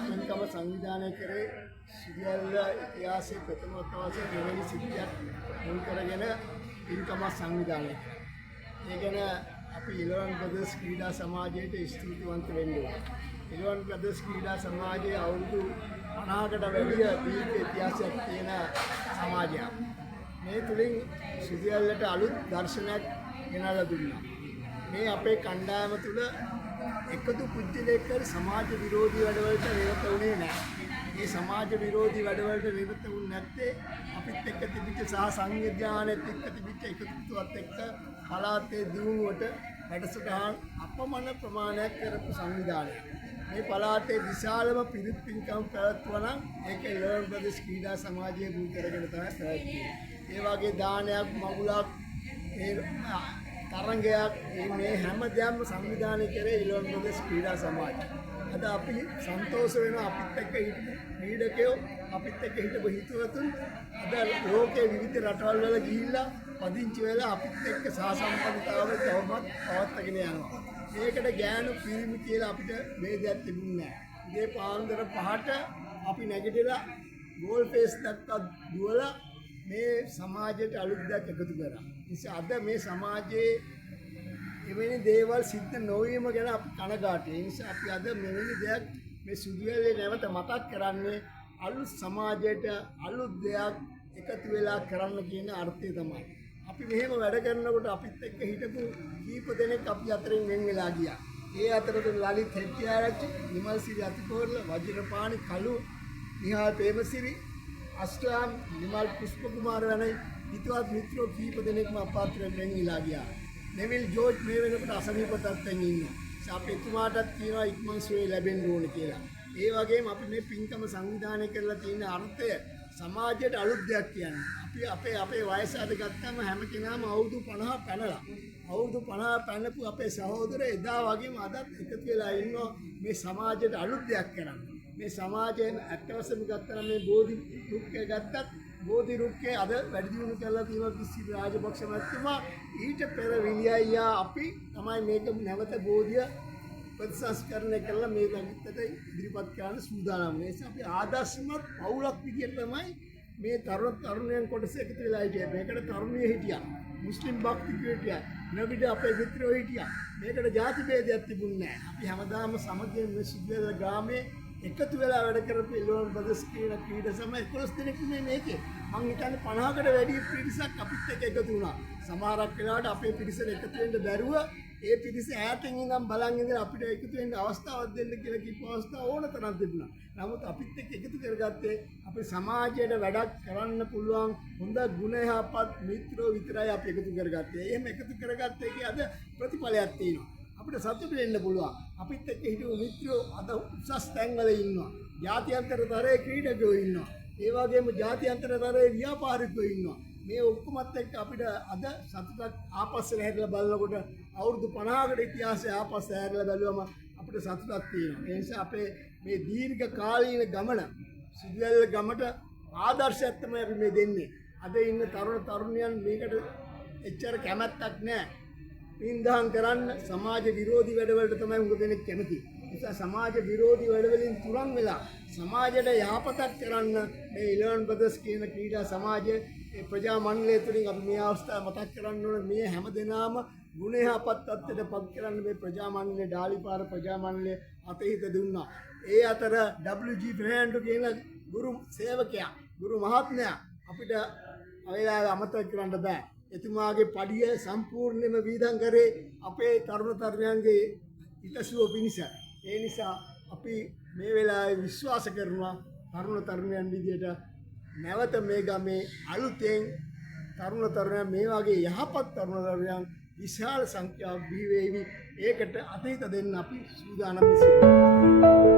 පින්කම සංවිධානය කරේ සිරියල්ල ඉතිහාසයේ ප්‍රථම වතාවට දෙවෙනි සිද්ධියක් මුල් කරගෙන පින්කම සංවිධානය කරා. ඒ ගැන අපි ඉලවන් ප්‍රදේශ ක්‍රීඩා සමාජයට ස්තුතිවන්ත වෙන්න ඕනේ. ඉලවන් ප්‍රදේශ ක්‍රීඩා සමාජයේ අවුරුදු 50කට වැඩි දීර්ඝ ඉතිහාසයක් තියෙන සමාජයක්. මේ තුලින් සිරියල්ලට අලුත් දර්ශනයක් ගෙනල්ලා දුන්නා. මේ අපේ කණ්ඩායම තුල එකදු පුද්ගලයෙක් කර සමාජ විරෝධී වැඩවලට නිරත වුණේ නැහැ. මේ සමාජ විරෝධී වැඩවලට නිරත වුනේ නැත්තේ අපිත් එක්ක තිබිච්ච සහ සංවිධානයේත් එක්ක තිබිච්ච එකතුවත් එක්ක පළාතේ දියුණුවට වැඩසටහන් අපමණ ප්‍රමාණයක් කරපු සංවිධානයක්. මේ පළාතේ විශාලම පිරිත් පින්කම් පැවැත්වුවා නම් ඒක ඉලවන් ප්‍රදේශ ක්‍රීඩා සමාජයේ මුල් කරගෙන තමයි පැවැත්වෙන්නේ. ඒ වගේ දානයක් මගුලක් තරංගයක් මේ හැම දෙයක්ම සංවිධානය කරේ ඉලවන් ප්‍රදේශ ක්‍රීඩා සමාජය. අද අපි සන්තෝෂ වෙනවා අපිත් එක්ක හිටපු ක්‍රීඩකයෝ අපිත් එක්ක හිටපු හිතවතුන් අද ලෝකයේ විවිධ රටවල් වල ගිහිල්ලා පදිංචි වෙලා අපිත් එක්ක සහසම්බන්ධතාවය තවමත් පවත්වාගෙන යනවා. මේකට ගෑනු පිරිමි කියලා අපිට ભેදයක් තිබුණේ නැහැ. ඉතින් පාන්දර 5ට අපි නැගිටලා ගෝල් ෆේස් දක්වා දුවලා මේ සමාජයට අලුත් දෙයක් එකතු කරා. නිසා අද මේ සමාජයේ එවැනි දේවල් සිද්ධ නොවීම ගැන අපි කනගාටුයි. ඒ නිසා අපි අද මෙවැනි දෙයක් මේ සුදුවැල්ලේ නැවත මතක් කරන්නේ අලුත් සමාජයට අලුත් දෙයක් එකතු වෙලා කරන්න කියන අර්ථය තමයි. අපි මෙහෙම වැඩ කරනකොට අපිත් එක්ක හිටපු කීප දෙනෙක් අපි අතරින් වෙන් වෙලා ගියා. ඒ අතරතුර ලලිත් හෙට්ටිආරච්චි, නිමල්සිරි අතිපෝර්ල, වජිරපාණි කලු, නිහාල් ප්‍රේමසිරි, අස්ට්‍රාම්, නිමල් පුෂ්ප කුමාර වැනි හිතවත් මිත්‍රෝ කීප දෙනෙක්ම අපාත්‍රයෙන් වෙන් වෙලා ගියා. නෙවිල් ජෝර්ජ් මේ වෙනකොට අසනීප තත්ත්වෙන් ඉන්නවා. අපි එතුමාටත් කියනවා ඉක්මන් සුවය ලැබෙන්න ඕන කියලා. ඒ වගේම අපි මේ පින්කම සංවිධානය කරලා තියෙන අර්ථය සමාජයට අලුත් දෙයක් කියන්නේ. අපි අපේ වයස අද ගත්තම හැම කෙනාම අවුරුදු 50 පැනලා. අවුරුදු 50 පැනපු අපේ සහෝදර එදා වගේම අදත් එකතු වෙලා ඉන්නවා මේ සමාජයට අලුත් දෙයක් කරන්න. මේ සමාජයෙන් අත්‍යවශ්‍යම ගත්තා මේ බෝධි රුක්කය ගත්තත් බෝධි රුක්කේ අද වැඩි දියුණු කරලා තියෙනවා කිසි රාජපක්ෂ මහත්මයා ඊට පෙර විලියයියා අපි තමයි මේක නැවත බෝධිය ප්‍රතිසංස්කරණය කරලා මේ ළඟට ඉදිරිපත් කරන්න සූදානම්. ඒ නිසා අපි ආදර්ශමත් පවුලක් විදියට තමයි මේ තරුණයන් කොටස එකතු වෙලා හිටියේ. මේකට තරුණිය හිටියා. මුස්ලිම් භක්තිකයෝ හිටියා. නවිඩ අපේ මිත්‍රයෝ හිටියා. මේකට ಜಾති ભેදයක් තිබුණේ නැහැ. අපි හැමදාම සමගියෙන් මේ සුදුවැල්ල ග්‍රාමයේ එකතු වෙලා වැඩ කරපු ඉලවන් ප්‍රදේශ ක්‍රීඩා සමාජය 11 දෙනෙක් නේ මේකේ. මං හිතන්නේ 50කට වැඩි පිරිසක් අපිත් එක්ක එකතු වුණා. සමහරක් වෙලාවට අපේ පිරිසට එකතු වෙන්න බැරුව ඒ පිරිස ඈතින් ඉඳන් බලන් ඉඳලා අපිට එකතු වෙන්න අවස්ථාවක් දෙන්න කියලා කිව්ව අවස්ථාව ඕන තරම් තිබුණා. නමුත් අපිත් එක්ක එකතු කරගත්තේ අපේ සමාජයට වැඩක් කරන්න පුළුවන් හොඳ ගුණ යහපත් මිත්‍රෝ විතරයි අපි එකතු කරගත්තේ. එහෙම එකතු කරගත්ත එකේ අද ප්‍රතිඵලයක් තියෙනවා. අපිට සතුට වෙන්න පුළුවන්. අපිත් එක්ක හිටපු මිත්‍රයෝ අද උසස් තැන්වල ඉන්නවා. ජාත්‍යන්තරතරයේ ක්‍රීඩකයෝ ඉන්නවා. ඒ වගේම ජාත්‍යන්තරතරයේ ව්‍යාපාරිකයෝ ඉන්නවා. මේ ඔක්කොමත් එක්ක අපිට අද සතුටක් ආපස්සට හැරිලා බලනකොට අවුරුදු 50කට ඉතිහාසය ආපස්සට හැරිලා බැලුවම අපිට සතුටක් තියෙනවා. ඒ නිසා අපේ මේ දීර්ඝ කාලීන ගමන සුදුවැල්ල ගමට ආදර්ශයක් තමයි අපි මේ දෙන්නේ. අද ඉන්න තරුණ තරුණියන් මේකට එච්චර කැමැත්තක් නැහැ. පින්දහම් කරන්න සමාජ විරෝධී වැඩවලට තමයි උඟ දෙනෙක් කැමති. නිසා සමාජ විරෝධී වැඩවලින් තුරන් වෙලා සමාජයට යහපතක් කරන්න මේ ඉලවන් ප්‍රදේශ කියන ක්‍රීඩා සමාජයේ ඒ ප්‍රජා මණ්ඩලය තුළින් අපි මේ අවස්ථාව මතක් කරන්න ඕන. මේ හැම දෙනාම ගුණ යහපත් තත්ත්වයට පත් කරන්න මේ ප්‍රජා මණ්ඩලයේ ඩාලිපාර ප්‍රජා මණ්ඩලය අතහිත දුන්නා. ඒ අතර WG ෆර්නැන්ඩෝ කියන ගුරු සේවකයා ගුරු මහත්මයා අපිට අවේලාවේ අමතක කරන්න බෑ. එතුමාගේ පඩිය සම්පූර්ණයෙන්ම වීදම් කරේ අපේ තරුණ තරුණයන්ගේ හිතසුව පිණිස. ඒ නිසා අපි මේ වෙලාවේ විශ්වාස කරනවා තරුණ තරුණයන් විදියට නැවත මේ ගමේ අලුතෙන් තරුණ තරුණයන් මේ වගේ යහපත් තරුණ තරුණයන් විශාල සංඛ්‍යාවක් බිහි වේවි. ඒකට අතහිත දෙන්න අපි සූදානම් වෙනවා.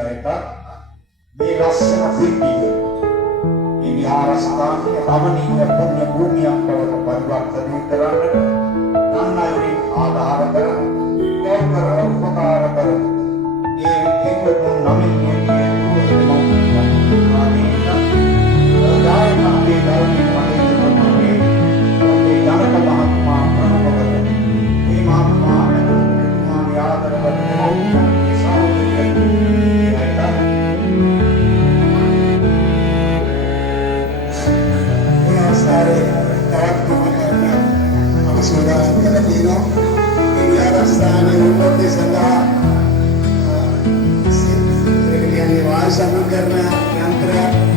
අයට මේ ලස්සන පිළිවිද මේ විහාරස්ථානයේ රමණීය පුණ්‍ය භූමියක් බවට පරිවර්තනය කරන්නට නන් අයුරින් ආධාර කර දෙවර උපකාර කර ඒ ඒකතුන් නමින් करना यंत्र